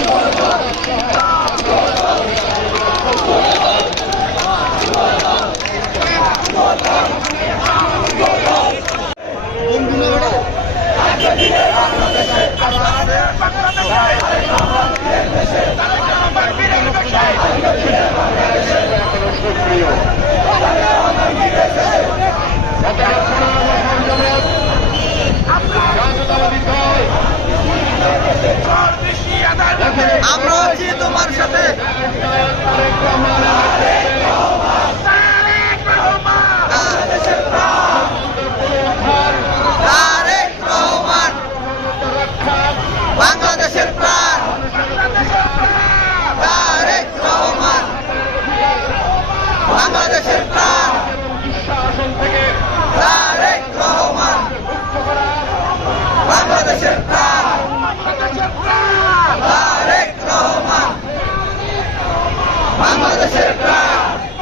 মুর্দাবাদ রহমার সাথে। বাংলাদেশের প্রাণ তারেক রহমান। বাংলাদেশের প্রাণ। তারেক রহমান। বাংলাদেশের প্রাণ। বাংলাদেশের প্রাণ। বাংলাদেশের প্রাণ।